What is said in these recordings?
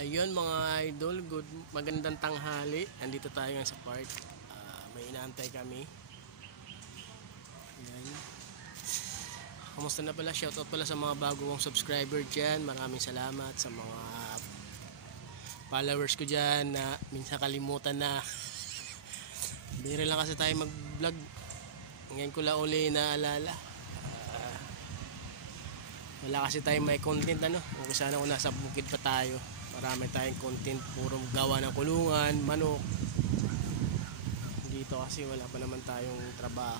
Yun mga idol, magandang tanghali. Andito tayo ngayon sa park. May inaantay kami. Yan. Kamusta na pala? Shoutout pala sa mga bagong subscriber dyan. Maraming salamat sa mga followers ko dyan na minsan kalimutan na. Bira lang kasi tayo mag vlog. Ngayon ko lang uli naalala. Wala kasi tayong may content kung sana kung nasa bukid pa tayo, marami tayong content, puro gawa ng kulungan, manok. Dito kasi wala pa naman tayong trabaho.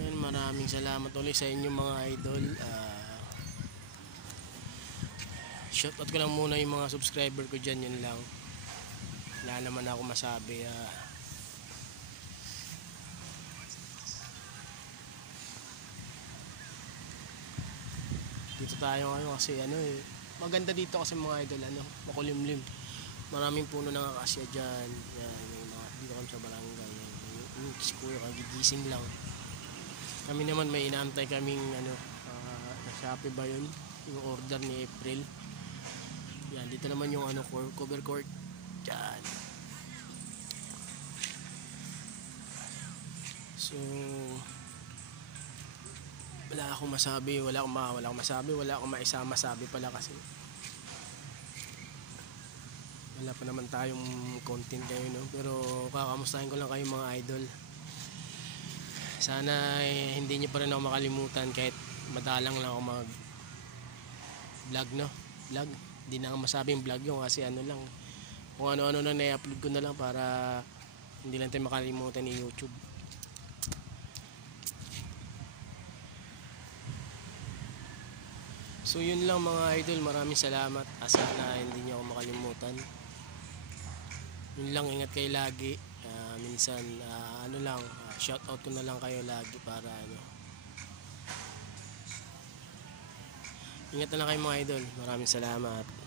Ayan, maraming salamat ulit sa inyo mga idol. Shoutout ko lang muna yung mga subscriber ko dyan, yun lang. Wala naman ako masabi. Dito tayo ngayon kasi maganda dito kasi mga idol, makulimlim. Maraming puno ng akasya dyan. Yan, yung mga, dito kami sa barangay. Yung kuya kagigising lang. Kami naman may inaantay kaming na Shopee ba yun? Yung order ni April. Yan, dito naman yung cover court. Yan. So wala akong masabi, wala akong masabi pala kasi wala pa naman tayong content kayo, pero kakamustahin ko lang kayo mga idol. Sana hindi niyo pa rin ako makalimutan kahit madalang lang ako mag vlog, vlog. Hindi na ako masabing vlog yung kasi lang, kung ano-ano na i-upload ko na lang para hindi lang tayo makalimutan ni YouTube. So yun lang mga idol, maraming salamat. Sana hindi niyo ako makalimutan. Yun lang, ingat kayo lagi. Minsan shoutout ko na lang kayo lagi para ingat na lang kayo mga idol. Maraming salamat.